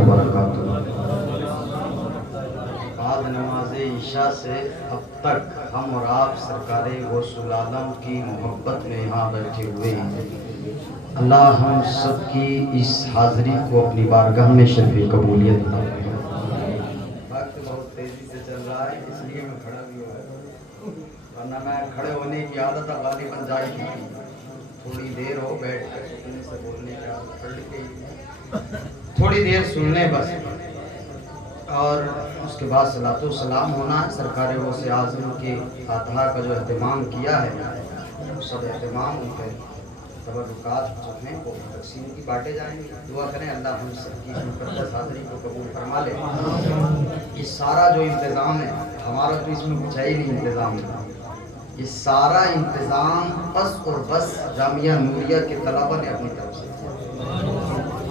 وبرکاتہ۔ بعد نماز عشاء سے اب تک ہم اور آپ سرکار غوث العالم کی محبت میں یہاں بیٹھے ہوئے ہیں۔ اللہ ہم سب کی اس حاضری کو اپنی بارگاہ میں شرف قبولیت عطا فرمائے۔ وقت بہت تیزی سے چل رہا ہے، اس لیے میں کھڑا بھی ہوا، ورنہ میں کھڑے ہونے کی عادت غالباً جائے تھی۔ تھوڑی دیر ہو بیٹھ کر سننے سے بولنے کی عادت پڑ گئی، تھوڑی دیر سننے بس، اور اس کے بعد صلاۃ و سلام ہونا ہے۔ سرکار غوث اعظم کے فاتحہ کا جو اہتمام کیا ہے، سب اہتمام ان کے تبرکات جو ہیں وہ تقسیم کی بانٹے جائیں گے۔ دعا کریں اللہ ہم سب کی مقدس حاضری کو قبول فرما لے۔ یہ سارا جو انتظام ہے ہمارا تو اس میں کچھ ہے ہی نہیں انتظام ہے، یہ سارا انتظام بس اور بس جامعہ نوریہ کے طلبہ نے اپنی طرف سے کیا۔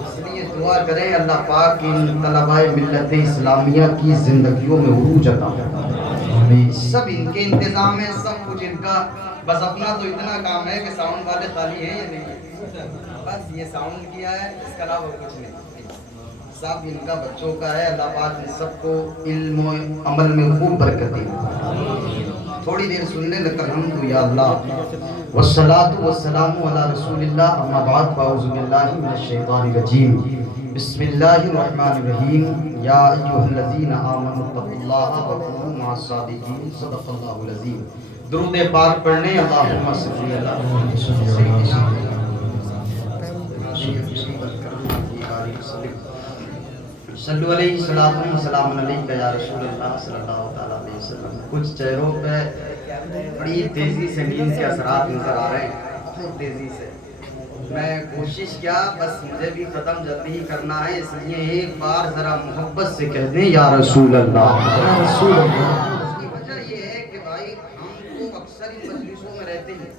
اس لیے دعا کریں اللہ پاک ان طلبہ ملت اسلامیہ کی زندگیوں میں عروج عطا فرمائے۔ سب ان کے انتظام ہے، سب کچھ ان کا، بس اپنا تو اتنا کام ہے کہ ساؤنڈ والے خالی ہیں یا نہیں، بس یہ ساؤنڈ کیا ہے، اس کے علاوہ کچھ نہیں، سب ان کا بچوں کا ہے۔ اللہ پاک نے سب کو علم و عمل میں خوب برکت دی۔ تھوڑی دیر سننے لگا الحمد یا اللہ والصلاة والسلام علی رسول اللہ، اما بعد فاعوذ باللہ من الشیطان الرجیم، بسم اللہ الرحمن الرحیم، یا ایھا الذین آمنوا اتقوا اللہ وکونوا مع الصادقین، صدق اللہ العظیم۔ درود پاک پڑھنے اللہم صلی علی سیدنا صلو علیہ الصلوۃ والسلام علیکہ یا رسول اللہ صلی اللہ تعالیٰ علیہ وسلم۔ کچھ چہروں پہ بڑی تیزی سے نیند کے اثرات نظر آ رہے ہیں، بہت تیزی سے۔ میں کوشش کیا، بس مجھے بھی ختم جلدی ہی کرنا ہے، اس لیے ایک بار ذرا محبت سے کہہ دیں یا رسول اللہ۔ اس کی وجہ یہ ہے کہ بھائی ہم تو اکثر ان مجلسوں میں رہتے ہیں،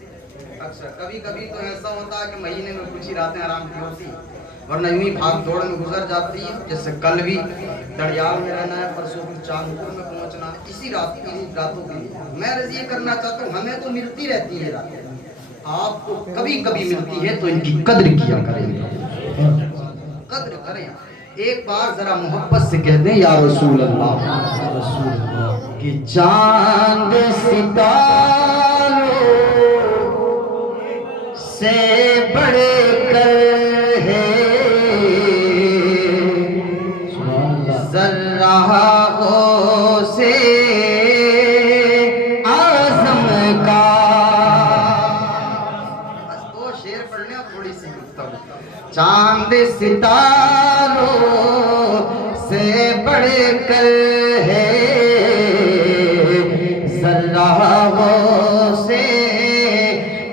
اکثر کبھی کبھی تو ایسا ہوتا ہے کہ مہینے میں کچھ ہی راتیں آرام کی ہوتی، ورنہ یوں ہی بھاگ دوڑ میں گزر جاتی ہے۔ جیسے کل بھی دڑیال میں رہنا ہے، پرسوں بھی چاندپور میں پہنچنا ہے، اسی راتوں کے لیے میں عرض یہ کرنا چاہتا ہوں ہمیں تو ملتی رہتی ہے راتیں، آپ کو کبھی کبھی ملتی ہے تو ان کی قدر کیا کریں، قدر کریں۔ ایک بار ذرا محبت سے کہہ دیں یا رسول اللہ، کہ چاند ستاروں سے بڑھ کر ہے ذرہ غوث اعظم کا۔ بس دو شعر پڑھنے اور تھوڑی سی گفتگو۔ چاند ستاروں سے بڑھ کر ہے ذرہ غوث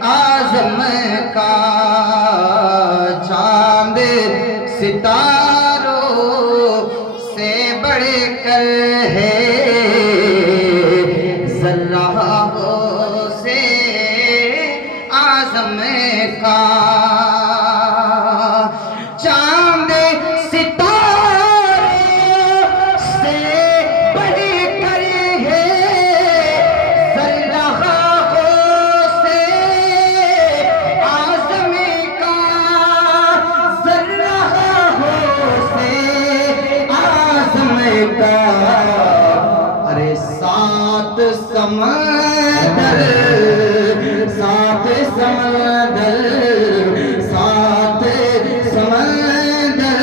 اعظم کا، چاند ستاروں سے بڑھ کر ہے ذرہ غوث اعظم کا، چاند ستاروں سے بڑھ کر ہے ذرہ غوث اعظم کا، ذرہ غوث اعظم کا۔ ارے سات سمندر، سات سمندر، سات سمندر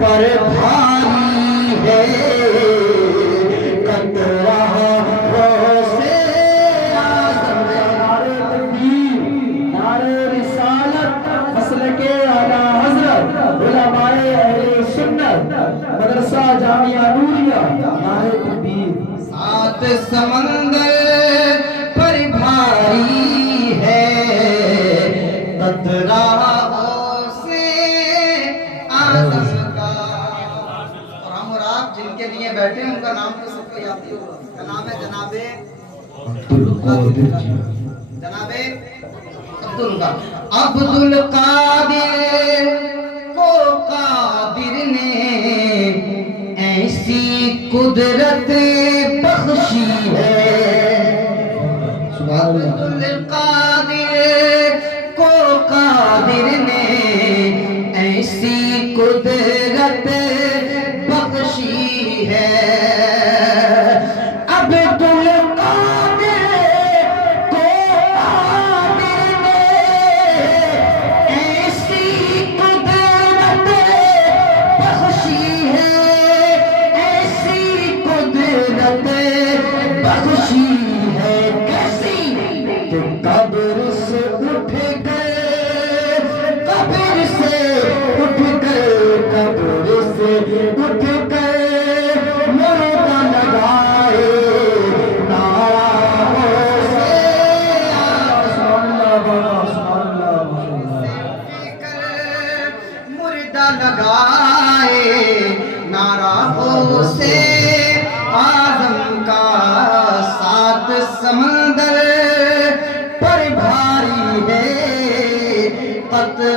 پر بھاری ہے قطرہ غوث اعظم۔ نعرہ تکبیر، نعرہ رسالت، مسلک اعلیٰ حضرت علماء اہل سنت مدرسہ جامعہ نوریہ، نعرہ تکبیر۔ سات سمندر پر بھاری ہے قطرہ غوث اعظم کا۔ اور ہم اور آپ جن کے لیے بیٹھے ہیں ان کا نام تو سب کو یاد ہی ہوگا، کا نام ہے جناب عبد القادر کو قادر نے ایسی قدرت بخشی ہے، عبد القادر کو قادر نے ایسی قدرت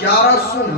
1100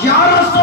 1100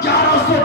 1100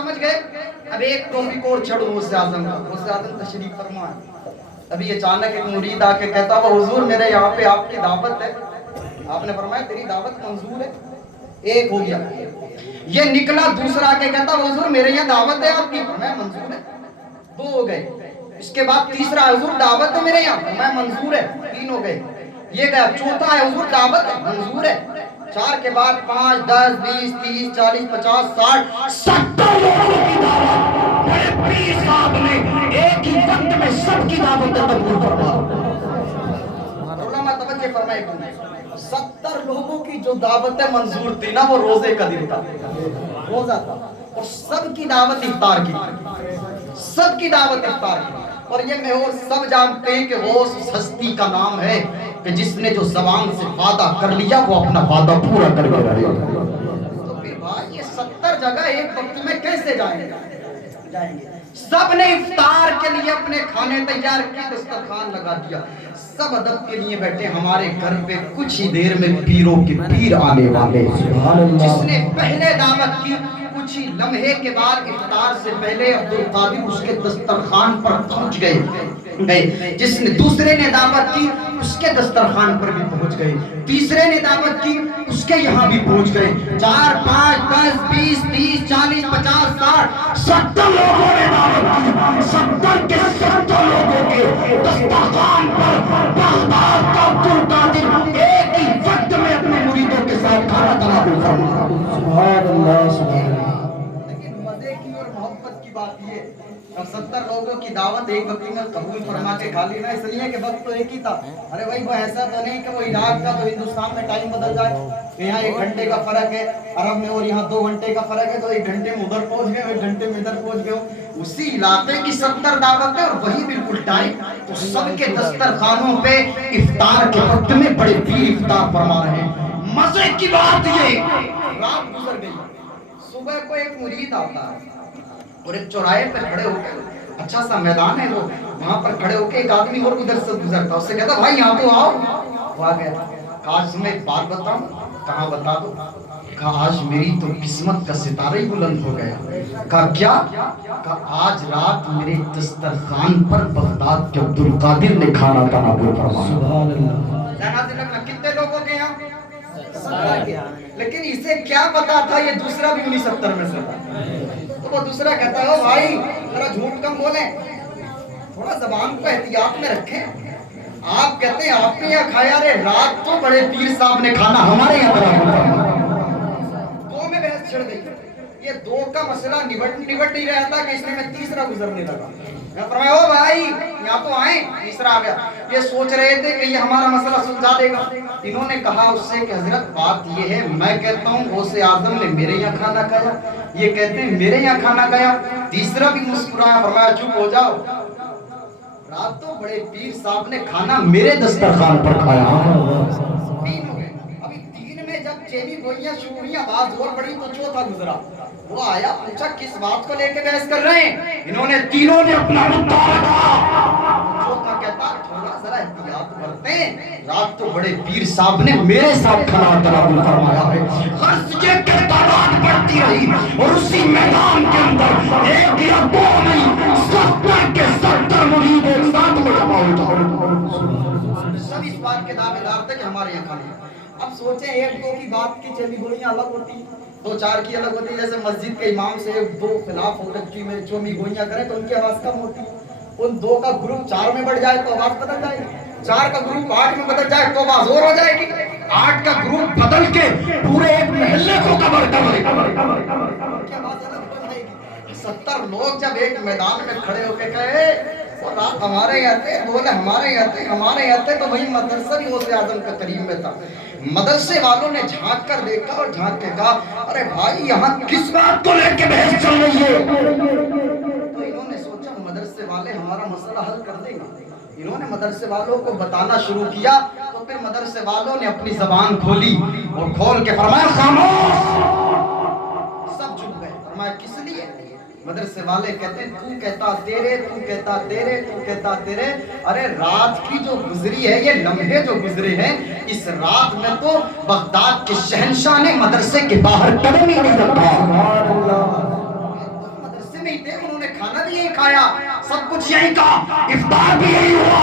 سمجھ گئے؟ اب ایک ٹاپک اور چھڑو غوث اعظم کا. غوث اعظم تشریف فرما. ابھی اچانک ایک مرید آ کے کہتا وہ حضور میرے یہاں پہ آپ کی دعوت ہے. آپ نے فرمایا تیری دعوت منظور ہے. ایک ہو گیا. یہ نکلا دوسرا آ کے کہتا حضور میرے یہاں دعوت ہے آپ کی. فرمایا منظور ہے. دو ہو گئے. اس کے بعد تیسرا حضور دعوت ہے میرے یہاں. فرمایا منظور ہے. تین ہو گئے. یہ گیا چوتھا ہے حضور دعوت ہے منظور ہے. چار کے بعد 5 10 20 30 40 50 60 70 لوگوں کی دعوت بڑے پیر صاحب نے ایک ہی وقت میں سب کی دعوت قبول فرما. علماء توجہ فرمائے 70 لوگوں کی جو دعوت منظور تھی نا وہ روزے کا دن تھا. روزہ تھا اور سب کی دعوت افطار کی. سب کی دعوت افطار کی. اور یہ میں اور سب جانتے ہیں کہ غوث اس ہستی کا نام ہے کہ جس نے جو زبان سے وعدہ کر لیا وہ اپنا وعدہ پورا کر کے رہے. تو پھر بھائی یہ 70 جگہ ایک وقت میں کیسے جائیں گے؟ سب نے افطار کے لیے اپنے کھانے تیار کیے. دسترخوان لگا دیا. سب ادب کے لیے بیٹھے. ہمارے گھر پہ کچھ ہی دیر میں پیروں کے پیر آنے والے. جس نے پہلے دعوت کی کچھ ہی لمحے کے بعد افطار سے پہلے عبدالقادر اس کے دسترخوان پر پہنچ گئے. جس نے دوسرے نے دعوت کی اس کے دسترخوان پر بھی پہنچ گئے. تیسرے نے دعوت کی اس کے یہاں بھی پہنچ گئے. 4 5 10 20 30 40 50 60 70 لوگوں نے دعوت کی. 70 کے 70 لوگوں کے دسترخوان پر بغداد کا عبدالقادر ایک ہی وقت میں اپنے مریدوں کے ساتھ کھانا تناول فرما. سبحان اللہ سبحان اللہ. لیکن مزے کی اور محبت کی بات یہ 70 لوگوں کی دعوت ایک وقت میں قبول فرما کے کھا لینا. اس لیے کہ وقت تو ایک ہی تھا. ارے بھائی وہ ایسا تو نہیں کہ وہ عراق کا تو ہندوستان میں ٹائم بدل جائے. یہاں 1 گھنٹے کا فرق ہے عرب میں اور یہاں 2 گھنٹے کا فرق ہے تو 1 گھنٹے میں ادھر پہنچ گئے 1 گھنٹے میں ادھر پہنچ گئے. اسی علاقے کی 70 دعوت ہے اور وہی بالکل ٹائم. تو سب کے دسترخوانوں پہ افطار کے وقت میں بڑے پیر افطار فرما رہے ہیں. مزے کی بات یہ رات گزر گئی. صبح کو ایک مرید آتا ہے اور ایک چوراہے پہ کھڑے ہو کے اچھا سا میدان ہے وہ وہاں پر کھڑے ہو کے ایک آدمی اور ادھر سے گزرتا. اس سے کہتا بھائی یہاں تو آؤ. وہ آ گیا. کہا تمہیں ایک بات بتاؤں. کہاں بتا دو. کہا آج میری تو قسمت کا ستارہ ہی بلند ہو گیا. کہا کیا؟ کہا آج رات میرے دسترخوان پر بغداد کے عبدالقادر نے کھانا تناول فرمایا. سبحان اللہ. کتنے لوگوں کے یہاں؟ لیکن اسے کیا پتا تھا یہ دوسرا بھی 70 میں سے تھا. تو وہ دوسرا کہتا ہے بھائی ذرا جھوٹ کم بولیں تھوڑا زبان کو احتیاط میں رکھیں. آپ کہتے ہیں آپ نے یہاں کھایا. رے رات تو بڑے پیر صاحب نے کھانا ہمارے یہاں بنا. دو میں بحث چھڑ گئی. یہ 2 کا مسئلہ نبٹ نہیں رہا تھا کہ اس میں تیسرا گزرنے لگا. میں فرمایا او بھائی یہاں تو آئیں. تیسرا آ گیا. یہ سوچ رہے تھے کہ یہ ہمارا مسئلہ سلجھا دے گا. انہوں نے کہا اس سے کہ حضرت بات یہ ہے میں کہتا ہوں غوث اعظم نے میرے یہاں کھانا کھایا. یہ کہتے ہیں میرے یہاں کھانا کھایا. تیسرا بھی مسکرایا. فرمایا چپ ہو جاؤ. رات تو بڑے پیر صاحب نے کھانا میرے دسترخوان پر کھایا. 3 ہو گئے. ابھی 3 میں جب چینی گوئیاں شروع ہوئی آواز اور بڑی تو چوتھا گزرا. وہ آیا پوچھا کس بات کو لے کے بحث کر رہے ہیں. انہوں نے تینوں نے اپنا مدعا رکھا. چوتھا کہتا تھوڑا ذرا احتیاط برتیں. رات تو بڑے پیر صاحب نے میرے ساتھ کھانا تناول فرمایا ہے. غرض یہ کہ تعداد بڑھتی رہی اور اسی میدان کے اندر 1 یا 2 نہیں 70 کے 70 مرید ایک ساتھ میں جمع ہوتا. سب اس بات کے دعوے دار تھے کہ ہمارے یہاں کھانا. اب سوچیں 1 2 کی بات کی چلی گولیاں الگ ہوتی 2 4 کی الگ ہوتی. جیسے مسجد کے امام سے 1 2 خلاف ہو کر میں چومی گوئیاں کریں تو ان کی آواز کم ہوتی. ان 2 کا گروپ 4 میں بڑھ جائے تو آواز بدل جائے گی. 4 کا گروپ 8 میں بدل جائے تو آواز اور ہو جائے گی. 8 کا گروپ بدل کے پورے ایک محلے کو کور کر لے کیا بات الگ ہو جائے گی. 70 لوگ جب ایک میدان میں کھڑے ہو کے کہے وہ رات ہمارے یہاں تھے بولے ہمارے یہاں تھے تو وہی مدرسہ بھی غوث اعظم کے قریب میں تھا. مدرسے والوں نے جھانک کر دیکھا اور جھانک کے کہا ارے بھائی یہاں کس بات کو لے کے بحث چل رہی ہے. تو انہوں نے سوچا مدرسے والے ہمارا مسئلہ حل کر دیں گے. انہوں نے مدرسے والوں کو بتانا شروع کیا تو پھر مدرسے والوں نے اپنی زبان کھولی اور کھول کے فرمایا خاموش. سب چپ گئے. فرمایا کس لیے؟ مدرسے والے کہتے ہیں تو کہتا تیرے تو کہتا تیرے تو کہتا تیرے. ارے رات کی جو گزری ہے یہ لمحے جو گزرے ہیں اس رات میں تو بغداد کے شہنشاہ نے مدرسے کے باہر قدم ہی نہیں رکھا. کھایا, سب کچھ یہی کا, افطار بھی یہی ہوا.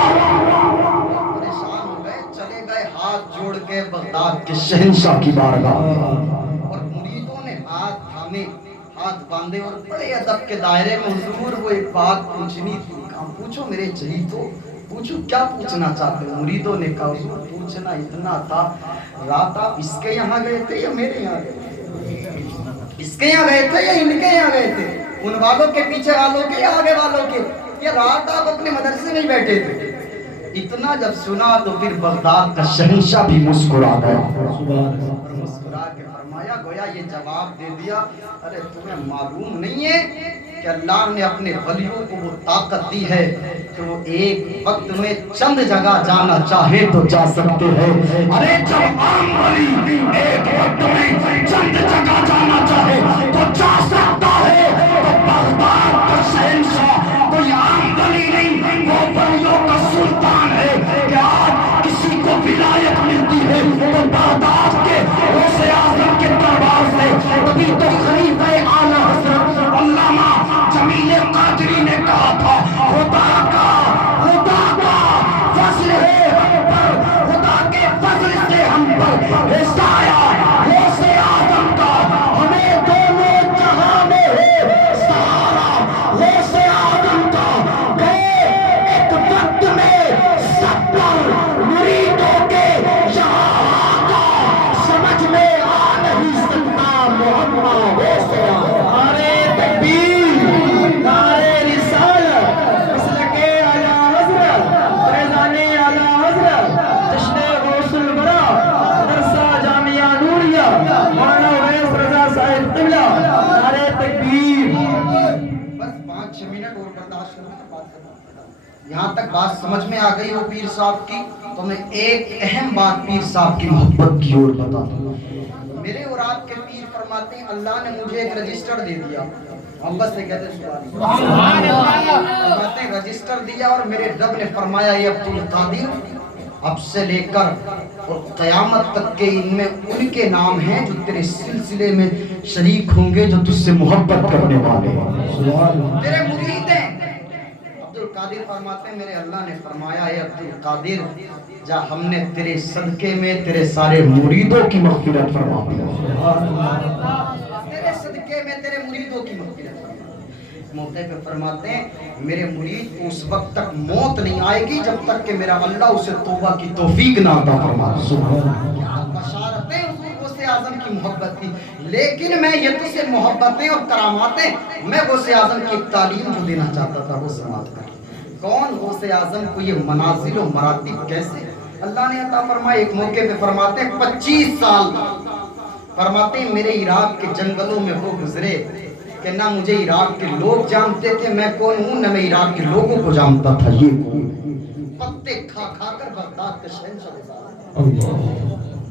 پریشان ہو گئے, چلے گئے ہاتھ جوڑ کے بغداد کے شہنشاہ کی بارگاہ میں, اور مریدوں نے ہاتھ تھامے, ہاتھ باندھے, اور بڑے ادب کے دائرے میں حضور وہ ایک بات پوچھنی تھی. کہا پوچھو میرے چہیتو, پوچھو کیا پوچھنا چاہتے ہو. مریدوں نے کہا حضور پوچھنا اتنا تھا, رات آپ اس کے یہاں گئے تھے یا میرے یہاں گئے تھے؟ اس کے یہاں گئے تھے یا ان کے یہاں گئے تھے؟ ان والوں کے پیچھے والوں کے یا آگے والوں کے, یا رات آپ اپنے مدرسے میں بیٹھے تھے؟ اتنا جب سنا تو پھر بغداد کا شہنشاہ بھی مسکرا گیا, اور مسکرا کے فرمایا گویا یہ جواب دے دیا, ارے تمہیں معلوم نہیں ہے کہ اللہ نے اپنے ولیوں کو وہ طاقت دی ہے کہ وہ ایک وقت میں چند جگہ جانا چاہے تو جا سکتے ہیں. ارے جب عام ولی ایک وقت میں چند جگہ جانا چاہے تو جا سکتا ہے, تو بغداد کا شہنشاہ کوئی عام ولی نہیں, وہ ولیوں کا سلطان ہے. کہ آج کسی کو ولایت ملتی ہے تو بغداد کے غوث اعظم کے دربار سے. تبھی تو خلیفہ اعلی حضرت علامہ جمیل قادری نے کہا تھا خدا کا فضل ہے ہم پر, خدا کے فضل سے ہم پر سایہ غوث اعظم کا, ہمیں دونوں جہاں میں ہے سہارا غوث اعظم کا. گئے ایک وقت میں سب پر مریدوں کے یہاں آقا سمجھ میں آ نہیں سکتا محمد غوث اعظم. نعرے تکبیر, نعرے رسالت, مسلک اعلی حضرت, فیضان اعلی حضرت, جشن غوث البرا, مدرسہ جامعہ نوریہ, مولانا اویس رضا صاحب قبلہ. نعرے تکبیر. بس 5-6 منٹ اور برداشت کرنا, یہاں تک بات سمجھ میں آ گئی ہو پیر صاحب کی, تو میں ایک اہم بات پیر صاحب کی محبت کی اور بتاتا ہوں. میرے اور آپ کے پیر فرماتے ہیں اللہ نے مجھے ایک رجسٹر دے دیا, محبت سے کہتے ہیں سبحان اللہ. فرماتے ہیں رجسٹر دیا اور میرے رب نے فرمایا یہ عبدالقادر اب سے لے کر اور قیامت تک کے ان میں ان کے نام ہیں جو تیرے سلسلے میں شریک ہوں گے, جو تجھ سے محبت کرنے والے ہیں, تیرے مرید ہیں. عبدالقادر فرماتے ہیں میرے اللہ نے فرمایا ہے عبدالقادر جا ہم نے تیرے صدقے میں تیرے سارے مریدوں کی مغفرت فرما دی, تیرے صدقے میں تیرے مریدوں کی مغفرت فرما دی. موقع پہ فرماتے ہیں میرے مرید کو اس وقت تک موت نہیں آئے گی جب تک کہ میرا اللہ اسے توبہ کی توفیق نہ عطا فرما دے. کیا بشارتیں حضور غوث اعظم کی محبت کی. لیکن میں یہ تو سے محبتیں اور کراماتیں, میں غوث اعظم کی ایک تعلیم جو دینا چاہتا تھا وہ سماعت کر. کون غوث اعظم کو یہ منازل و مراتب کیسے اللہ نے عطا فرمائے. ایک موقع پہ فرماتے ہیں 25 سال فرماتے ہیں میرے عراق کے جنگلوں میں وہ گزرے کہ نہ مجھے عراق کے لوگ جانتے تھے میں کون ہوں, نہ میں عراق کے لوگوں کو جانتا تھا یہ کون. پتے کھا کھا کر بغداد کے شہنشاہ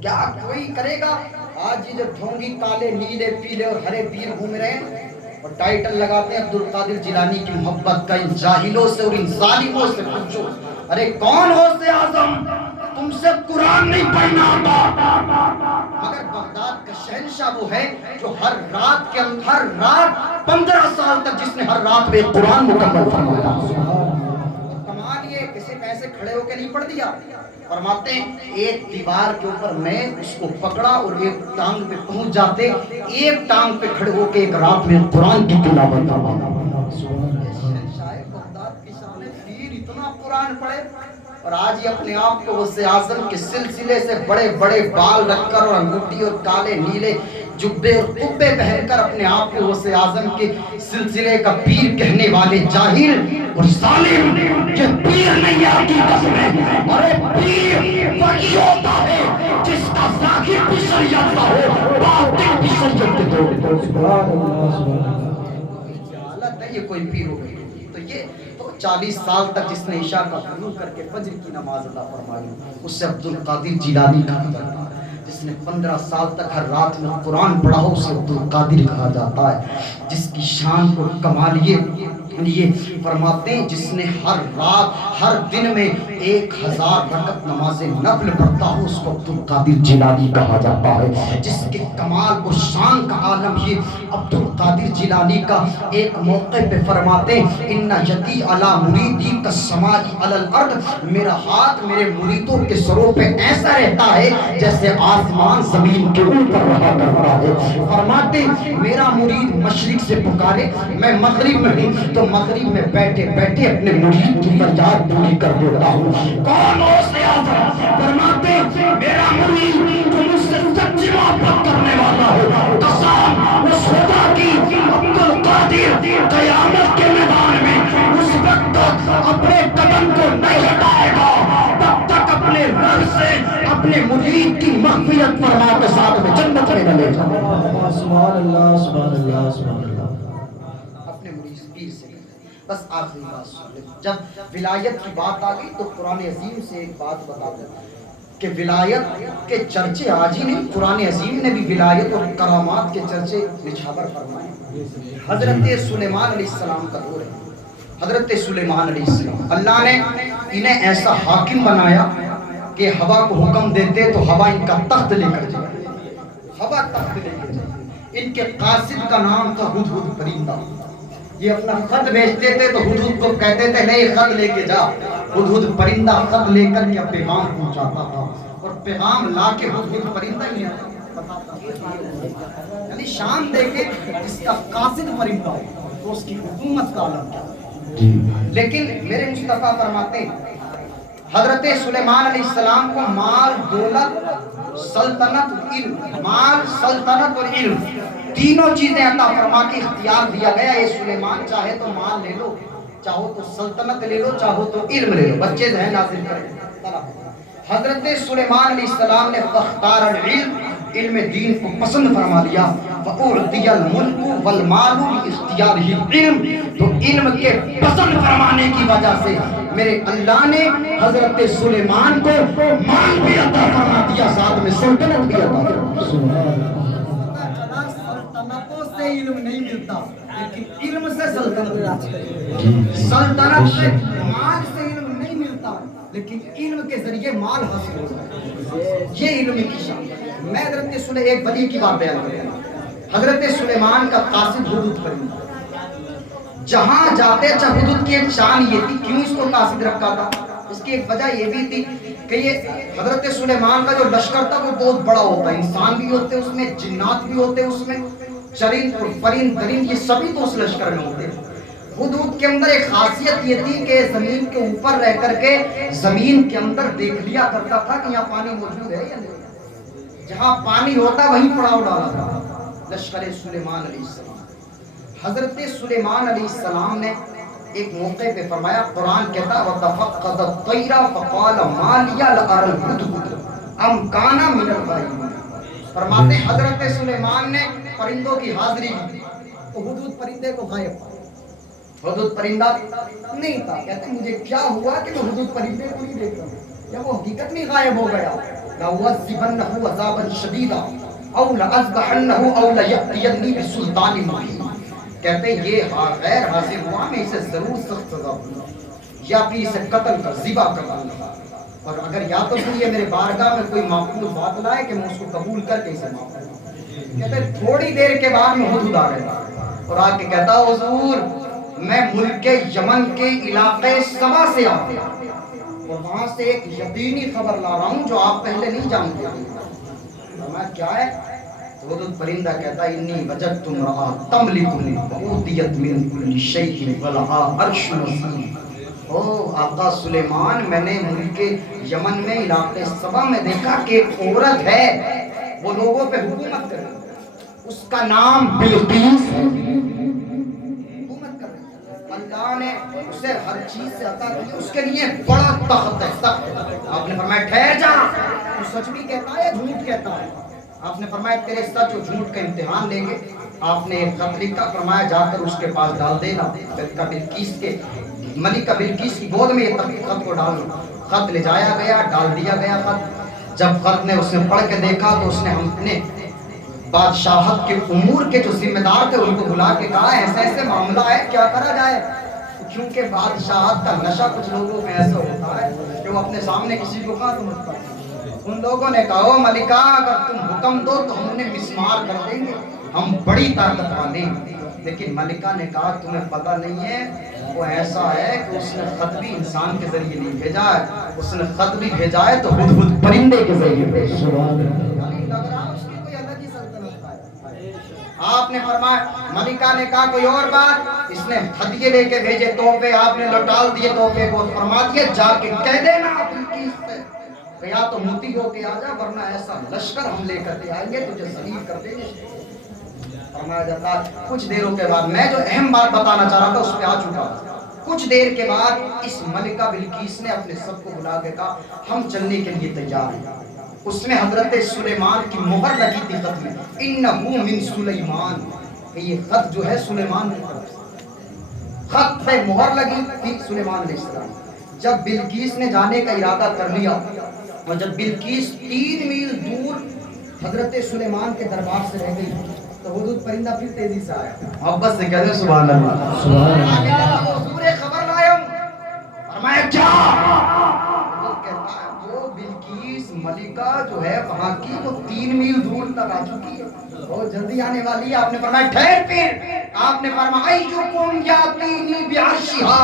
کیا کوئی کرے گا. آج یہ جو ڈھونگی کالے نیلے پیلے اور ہرے پیر گھوم رہے ہیں اور ٹائٹل لگاتے ہیں عبدالقادر جیلانی کی محبت کا, ان جاہلوں سے اور ان ظالموں سے پوچھو ارے کون غوث اعظم تم سے قرآن نہیں پڑھنا آتا, مگر بغداد کا شہنشاہ وہ ہے جو ہر رات 15 سال تک جس نے ہر رات میں قرآن مکمل فرمایا. کمال یہ کسی پیسے کھڑے ہو کے نہیں پڑھ دیا. فرماتے ہیں ایک دیوار کے اوپر میں اس کو پکڑا اور ایک ٹانگ پہ پہنچ جاتے, ایک ٹانگ پہ کھڑے ہو کے ایک رات میں قرآن کی تلاوت کروانا. شہنشاہ بغداد کی شان ہے, پیر اتنا قرآن پڑھے اور آج یہ اپنے آپ کو غوث اعظم کے سلسلے سے بڑے بڑے بال رکھ کر اور انگوٹھی اور کالے نیلے جبے اور قبے پہن کر اپنے آپ کو غوث اعظم کے سلسلے کا پیر کہنے والے جاہل اور ظالم, یہ پیر نہیں ہے حقیقت میں. اور پیر وہی ہوتا ہے جس کا ظاہر بھی شریعت کا ہو, باطن بھی شریعت کے ہو. سبحان اللہ. حالت ہے یہ کوئی پیر ہو گئی. تو یہ 40 سال تک جس نے عشاء کا وضو کر کے فجر کی نماز ادا فرمائی اس سے عبدالقادر جیلانی کہا جاتا ہے. جس نے 15 سال تک ہر رات میں قرآن پڑھا ہو اسے عبدالقادر کہا جاتا ہے. جس کی شان کو کمال یہ یہ فرماتے ہیں جس نے ہر رات ہر دن میں 1000 رکعت نماز نفل پڑھتا ہو اس کو عبد القادر جیلانی کہا جاتا ہے. جس کے کمال و شان کا عالم یہ عبد القادر جیلانی کا ایک موقع پہ فرماتے ہیں ان یدی علی مریدی کالسماء علی الارض، میرا ہاتھ میرے مریدوں کے سروں پہ ایسا رہتا ہے جیسے آسمان زمین کے اوپر رہا کرتا ہے. فرماتے میرا مرید مشرق سے پکارے میں مغرب میں ہوں تو مغرب میں بیٹھے بیٹھے اپنے مرید کی فریاد پوری کر دیتا ہوں. کون ہو سے آزاد؟ فرماتے میرا مرید جو مجھ سے سچی محبت کرنے والا ہو قسم اس خدا کی عبد القادر قیامت کے میدان میں اس وقت تک اپنے قدم کو نہیں ہٹائے گا تب تک اپنے رب سے اپنے مرید کی مغفرت فرما کے ساتھ میں جنت میں نہ لے جائے. سبحان اللہ سبحان اللہ سبحان اللہ. اپنے مرید پیر سے بس آخری بات سن لیں. جب ولایت کی بات آ گئی تو قرآن عظیم سے ایک بات بتا دیں کہ ولایت کے چرچے آج ہی نہیں، قرآن عظیم نے بھی ولایت اور کرامات کے چرچے نچھاور فرمائے. حضرت سلیمان علیہ السلام کا دور ہے. حضرت سلیمان علیہ السلام اللہ نے انہیں ایسا حاکم بنایا کہ ہوا کو حکم دیتے تو ہوا ان کا تخت لے کر جائے. ہوا تخت لے کر جائے. ان کے قاصد کا نام تھا ہدہد پرندہ. یہ اپنا خط بھیجتے تھے تو ہدہد کو کہتے تھے نہیں خط لے کے جا. ہدہد پرندہ خط لے کر کے پیغام پہنچاتا تھا اور پیغام لا کے ہدہد پرندہ ہی یعنی شان دے کے جس کا قاصد پرندہ ہو تو اس کی حکومت کا عالم کیا. لیکن میرے مصطفیٰ فرماتے ہیں حضرت سلیمان علیہ السلام کو مال دولت سلطنت علم، مال سلطنت اور علم تینوں چیزیں عطا فرما کے اختیار دیا گیا. یہ سلیمان چاہے تو مال لے لو، چاہو تو سلطنت لے لو، چاہو تو علم لے لو، بچے ذہن نازل کریں. حضرت سلیمان علیہ السلام نے فاختار العلم، علم دین کو پسند فرما لیا. وَأُعْطِيَ الْمُلْكُ وَالْمَالُ بِاخْتِيَارِهِ الْعِلْمِ، تو علم کے پسند فرمانے کی وجہ سے میرے اللہ نے حضرت سلیمان کو مال بھی عطا فرما دیا، ساتھ میں سلطنت بھی عطا فرما دیا. سلطنتوں سے علم نہیں ملتا لیکن علم سے سلطنت ملتی. سلطنت سے مال سے علم نہیں ملتا لیکن علم کے ذریعے مال حاصل ہوتا ہے. یہ علم کی شان. میں حضرت سلیمان ایک ولی کی بات بیان کرتا ہوں. حضرت سلیمان کا قاصد ہدہد پرندہ جہاں جاتے اچھا ہدہد کی ایک شان یہ تھی کیوں اس کو قاصد رکھا تھا. اس کی ایک وجہ یہ بھی تھی کہ یہ حضرت سلیمان کا جو لشکر تھا وہ بہت بڑا ہوتا ہے. انسان بھی ہوتے اس میں، جنات بھی ہوتے اس میں، چرند اور پرند درند یہ سبھی تو اس لشکر میں ہوتے. ہدہد کے اندر ایک خاصیت یہ تھی کہ زمین کے اوپر رہ کر کے زمین کے اندر دیکھ لیا کرتا تھا کہ یہاں پانی موجود ہے یا نہیں. جہاں پانی ہوتا وہیں پڑاؤ ڈالا تھا. لشکر سلیمان علیہ السلام. حضرت سلیمان علیہ السلام نے ایک موقع پہ فرمایا، قرآن کہتا وَتَفَقَّدَ الطَّيْرَ فَقَالَ مَا لِيَ لَأَرَى الْهُدْهُدَ أَمْ كَانَ مِنَ الْغَائِبِينَ. فرماتے حضرت سلیمان نے پرندوں کی حاضری کی تو ہدہد پرندے کو غائب پا. ہدہد پرندہ نہیں تھا. کہتے مجھے کیا ہوا کہ میں ہدہد پرندے کو نہیں دیکھ رہا ہوں، یا وہ حقیقت میں غائب ہو گیا. لَأُعَذِّبَنَّهُ عَذَابًا شَدِيدًا أَوْ لَأَذْبَحَنَّهُ أَوْ لَيَأْتِيَنِّي بِسُلْطَانٍ مُبِينٍ. کہتے یہ غیر حاضر ہوا میں اسے ضرور سخت سزا دوں گا یا پھر اسے قتل کر ذبح کر دوں گا. اور اگر یا تو پھر یہ میرے بارگاہ میں کوئی معقول بات لائے کہ میں اس کو قبول کر کے اسے معاف کروں. کہتے تھوڑی دیر کے بعد میں ہدہد آ گیا اور آ کے کہتا حضور میں ملک یمن کے علاقے سبا سے آ گیا اور وہاں سے ایک یقینی خبر لا رہا ہوں جو آپ پہلے نہیں جانتے تھے. میں کیا ہے؟ ہدہد پرندہ کہتا انی وجدت امرأ تملکنی وأوتیت من کل شیء ولہا عرش عظیم. او آقا سلیمان میں نے ملک یمن میں علاقے سبا میں دیکھا کہ ایک عورت ہے وہ لوگوں پہ حکومت کر رہی ہے، اس کا نام بلقیس ہے. حکومت کر رہی ہے. اللہ نے اسے ہر چیز سے عطا کی. اس کے لیے بڑا تخت ہے، تخت ہے. آپ نے فرمایا ٹھہر جا، تو سچ بھی کہتا ہے جھوٹ کہتا ہے. آپ نے فرمایا تیرے سچ و جھوٹ کا امتحان لیں گے. آپ نے ایک خط لکھا، فرمایا جا کر اس کے پاس ڈال دینا. بلقیس کے ملکہ بلقیس کی گود میں یہ خط کو ڈالنا. خط لے جایا گیا، ڈال دیا گیا خط. جب خط نے اس نے پڑھ کے دیکھا تو اس نے اپنے بادشاہت کے امور کے جو ذمہ دار تھے ان کو بلا کے کہا ایسا ایسے معاملہ ہے، کیا کرا جائے. کیونکہ بادشاہت کا نشہ کچھ لوگوں میں ایسا ہوتا ہے کہ وہ اپنے سامنے کسی کو کہاں سمجھتا ہے۔ ان لوگوں نے کہا او ملکہ اگر تم حکم دو تو ہم انہیں مسمار کر دیں گے، ہم بڑی طاقت والے ہیں۔ لیکن ملکہ نے کہا تمہیں پتہ نہیں ہے وہ ایسا ہے کہ اس نے خط بھی انسان کے ذریعے نہیں بھیجا ہے، اس نے خط بھی بھیجا ہے تو ہدہد پرندے کے ذریعے بھیجا۔ سبحان اللہ۔ لگ رہا اس کی کوئی الگ ہی سلطنت ہے۔ آپ نے فرمایا، ملکہ نے کہا کوئی اور بات، اس نے ہدیے لے کے بھیجے تحفے، آپ نے لوٹال دیے تحفے کو، فرما دیا جا کے کہہ دینا بلقیس سے کہ یا تو موتی ہو کے آ جا ورنہ ایسا لشکر ہم لے کر کے آئیں گے تجھے ذلیل کر دیں گے۔ فرمایا جاتا کچھ دیروں کے بعد، میں جو اہم بات بتانا چاہ رہا تھا اس پہ آ چکا، کچھ دیر کے بعد اس ملکہ بلقیس نے اپنے سب کو بلا کے کہا ہم چلنے کے لیے تیار ہیں۔ اس میں حضرت سلیمان کی مہر لگی تھی خط میں، انہو من سلیمان، کہ یہ خط جو ہے سلیمان کی طرف سے، خط پہ مہر لگی تھی سلیمان علیہ السلام۔ جب بلقیس نے جانے کا ارادہ کر لیا اور جب بلقیس 3 میل دور حضرت سلیمان کے دربار سے رہ گئی تو ہدہد پرندہ پھر تیزی سے آیا، محبت سے کہتے ہیں سبحان اللہ، سبحان اللہ۔ حضور خبر لایا ہوں۔ فرمایا کیا؟ حضرت کہتا ہے وہ بلقیس ملکہ جو ہے وہاں کی وہ 3 میل دور تک آ چکی ہے، بہت جلدی آنے والی ہے۔ آپ نے فرمایا ٹھہر، پھر آپ نے فرمایا ایکم یاتینی بعرشھا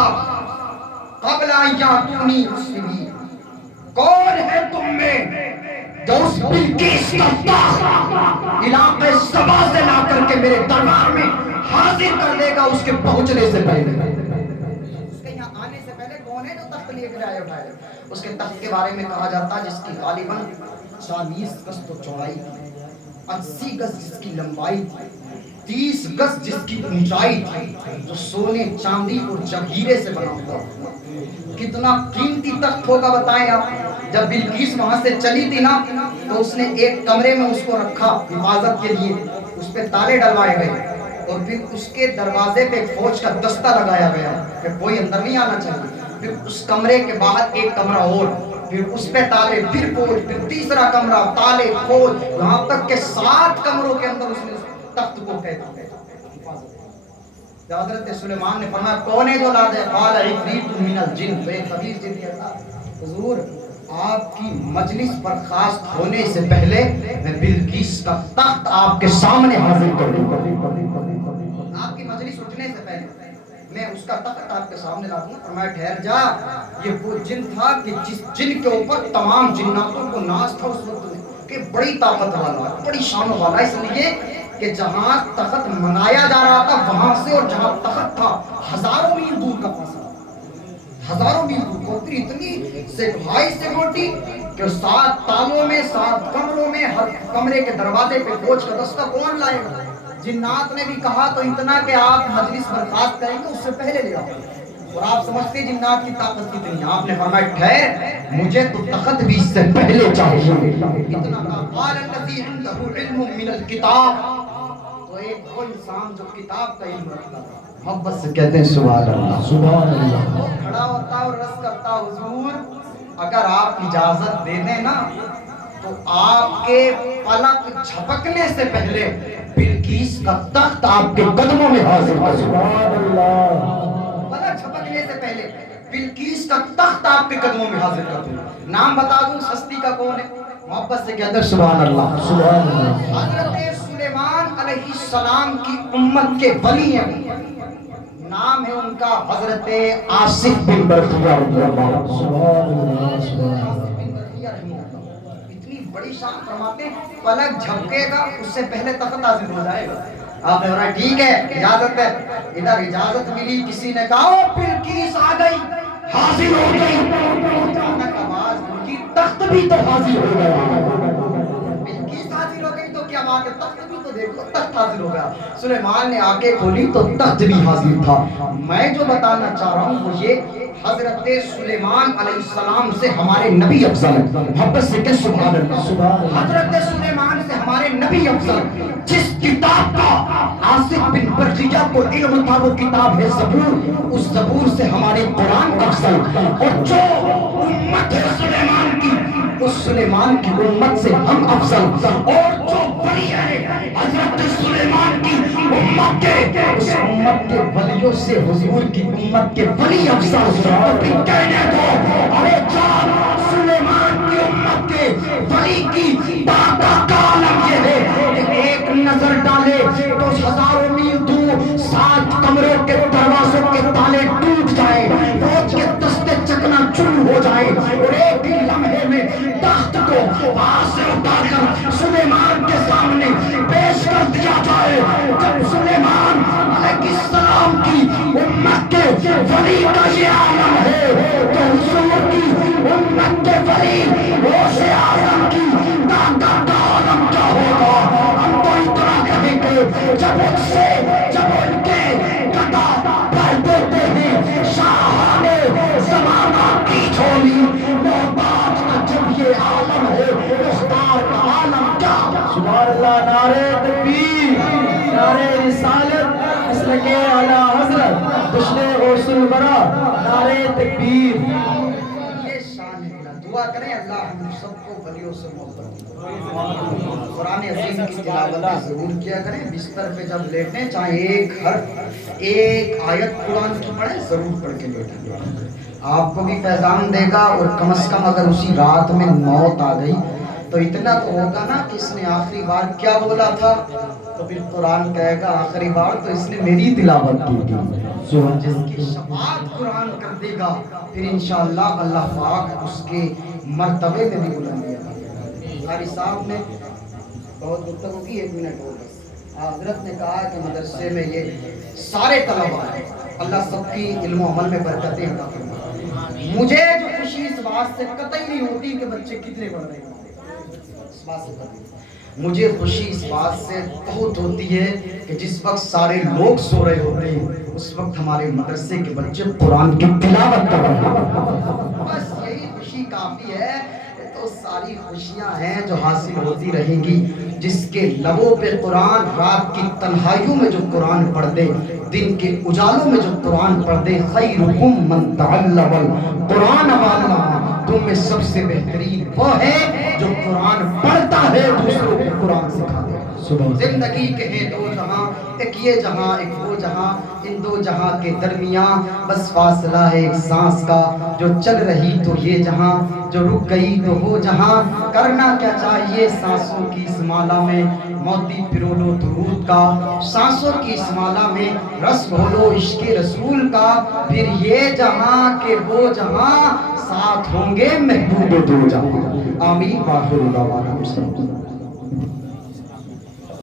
قبل ان یاتونی مسلمین، کون ہے تم میں جو اس بلقیس کا تخت علاقے سبا سے لا کر کے میرے دربار میں حاضر کر دے گا اس کے پہنچنے سے پہلے؟ اس کے یہاں آنے سے پہلے کون ہے جو تخت لے کر آئے اٹھائے؟ اس کے تخت کے بارے میں کہا جاتا ہے جس کی غالباً 40 گز تو چوڑائی تھی، 80 گز جس کی لمبائی تھی، 30 گز جس کی اونچائی تھی، جو سونے چاندی اور جواہرات سے بنا ہوا۔ کتنا قیمتی تخت ہوگا بتائیں آپ۔ جب بلقیس وہاں سے چلی تھی نا تو اس نے ایک کمرے میں اس کو رکھا حفاظت کے لیے، اس پہ تالے ڈلوائے گئے اور پھر اس کے دروازے پہ فوج کا دستہ لگایا گیا کہ کوئی اندر نہیں آنا چاہیے۔ پھر اس کمرے کے باہر ایک کمرہ اور، پھر اس پہ تالے، پھر فوج، پھر تیسرا کمرہ، تالے، فوج، یہاں تک کہ 7 کمروں کے اندر اس نے تخت کو قید کیا۔ حضرت سلیمان نے فرمایا کون ہے جو لادا ہے؟ قال عفریت من الجن، تو ایک خبیث جن کہتا حضور آپ کی مجلس برخاست ہونے سے پہلے میں بلقیس کا تخت آپ کے سامنے حاضر کر دوں گا، آپ کی مجلس اٹھنے سے پہلے میں اس کا تخت آپ کے سامنے لا دوں گا۔ فرمایا ٹھہر جا، یہ وہ جن تھا کہ جس جن کے اوپر تمام جناتوں کو ناز تھا اس وقت میں کہ بڑی طاقت والا ہے، بڑی شان والا ہے، اس لیے کہ جہاں تخت منایا جا رہا تھا وہاں سے اور جہاں تخت تھا 1000 میل دور کا فاصلہ، 1000 میل دور کو، پھر اتنی ہائی سیکورٹی کہ 7 تالوں میں 7 کمروں میں، ہر کمرے کے دروازے پہ فوج کا دستہ کون لائے گا؟ جنات نے بھی کہا تو اتنا کہ آپ مجلس برخاست کریں گے اس سے پہلے لے آؤ، اور آپ سمجھتے ہیں جنات کی طاقت کتنی ہے۔ آپ نے فرمایا ٹھہر، مجھے تو تخت بھی اس سے پہلے چاہیے۔ اتنا کہا قال الذی عنده علم من الکتاب، تو ایک وہ انسان جو کتاب کا علم رکھتا تھا، محبت سے کہتے ہیں سبحان اللہ، سبحان اللہ۔ وہ کھڑا ہوتا اور رس کرتا حضور اگر آپ اجازت دے دیں نا تو آپ کے پلک جھپکنے سے پہلے بلقیس کا تخت آپ کے قدموں میں حاضر کر دوں۔ سبحان اللہ۔ پلک جھپکنے سے پہلے بلقیس کا تخت آپ کے قدموں میں حاضر کر دوں۔ نام بتا دوں اس ہستی کا کون ہے؟ محبت سے کہتے ہیں سبحان اللہ، سبحان اللہ۔ حضرت سلیمان علیہ السلام کی امت کے ولی ہیں، نام ہے ان کا حضرت آصف بن برخیہ رضی اللہ عنہ۔ سبحان اللہ، سبحان اللہ۔ آصف بن برخیہ رحمہ اللہ اتنی بڑی شان فرماتے ہیں پلک جھپکے گا اس سے پہلے تخت حاضر ہو جائے گا۔ آپ نے کہا ٹھیک ہے اجازت ہے، ادھر اجازت ملی، کسی نے کہا او بلقیس آ گئی، حاضر ہو گئی، اچانک آواز کی تخت بھی تو حاضر ہو گیا۔ بلقیس حاضر ہو گئی تو کیا بات ہے، تخت بھی تو دیکھو، تخت حاضر ہو گیا۔ سلیمان نے آنکھیں کھولی تو تخت بھی حاضر تھا۔ میں جو بتانا چاہ رہا ہوں وہ یہ حضرت سلیمان علیہ السلام سے ہمارے نبی افضل ہیں، محبت سے کہ سبحان اللہ۔ حضرت سلیمان سے ہمارے نبی افضل، جس کتاب کا آصف بن برخیہ کو علم تھا وہ کتاب ہے زبور، اس زبور سے ہمارے قرآن افضل، اور جو امت ہے سلیمان کی اس سلیمان کی امت سے ہم افضل، اور جو ولی ہے حضرت سلیمان کی امت کے، اس امت کے ولیوں سے حضور کی امت کے ولی افضل۔ تو پھر کہنے دو ارے جان سلیمان کی امت کے ولی کی بات کا عالم یہ ہے کہ ایک نظر ڈالے تو ہزاروں میل دور 7 کمروں کے دروازوں کے تالے ٹوٹ جائیں، فوج کے دستے چکنا چور ہو جائیں، اور ایک ہی لمحے میں تخت کو وہاں سے اتار کر سلیمان کے سامنے پیش کر دیا جائے۔ جب سلیمان علیہ السلام کی امت کے ولی کا یہ عالم ہے تو حضور کی امت کے ولی غوث اعظم کی طاقت کا عالم کیا ہوگا؟ ہم تو اتنا کہیں گے جب ان کے گدا بھر دیتے ہیں شاہانے زمانہ کی جھولی، محتاج کا جب یہ عالم ہے مختار کا عالم کیا؟ سبحان اللہ، نعرہ تکبیر، نعرہ رسالت، مسلک اعلی حضرت، جشن غوث الورا، نعرہ تکبیر۔ یہ شان ہے، دعا کریں اللہ ہم سب کو ولیوں سے محبت۔ قرآن عظیم کی تلاوت ضرور کیا کریں، بستر پہ جب لیٹیں چاہے ایک حرف ایک آیت قرآن کی پڑھیں، ضرور پڑھ کے لیٹیں، آپ کو بھی پیغام دے گا، اور کم از کم اگر اسی رات میں موت آ گئی تو اتنا تو ہوگا نا کہ اس نے آخری بار کیا بولا تھا، تو پھر قرآن کہے گا آخری بار تو اس نے میری تلاوت کی تھی۔ جس کی شفاعت قرآن کر دے گا پھر انشاءاللہ اللہ پاک اس کے مرتبے میں بھی بلندی عطا کرے گا۔ قاری صاحب نے بہت گفتگو کی، 1 منٹ ہو بس۔ حضرت نے کہا کہ مدرسے میں یہ سارے طلباء ہیں، اللہ سب کی علم و عمل میں برکتیں عطا فرمائے۔ مجھے جو خوشی اس بات سے قطعی نہیں ہوتی کہ بچے کتنے پڑھ رہے ہیں، اس بات سے قطعی، مجھے خوشی اس بات سے بہت ہوتی ہے کہ جس وقت سارے لوگ سو رہے ہوتے ہیں اس وقت ہمارے مدرسے کے بچے قرآن کی تلاوت کر رہے ہیں، بس یہی خوشی کافی ہے۔ تو ساری خوشیاں ہیں جو حاصل ہوتی رہیں گی، جس کے لبوں پہ قرآن، رات کی تنہائیوں میں جو قرآن پڑھ دے، دن کے اجالوں میں جو قرآن پڑھ دے، خیرکم من تعلم القرآن وعلمہ، تم میں سب سے بہترین وہ ہے جو قرآن پڑھتا ہے دوسروں کو قرآن سکھاتا ہے۔ زندگی کے ہیں 2 جہاں، ایک یہ جہاں ایک وہ جہاں، ان 2 جہاں کے درمیان بس فاصلہ ہے ایک سانس کا، جو چل رہی تو یہ جہاں، جو رک گئی تو وہ جہاں، کرنا کیا چاہیے سانسوں کی اس مالا میں، موتی پھرو لو درود کا، سانسوں کی اس مالا میں رس گھولو عشق رسول کا، پھر یہ جہاں کہ وہ جہاں ساتھ ہوں گے محبوب 2 جہاں۔ آمین، آخر دعوانا۔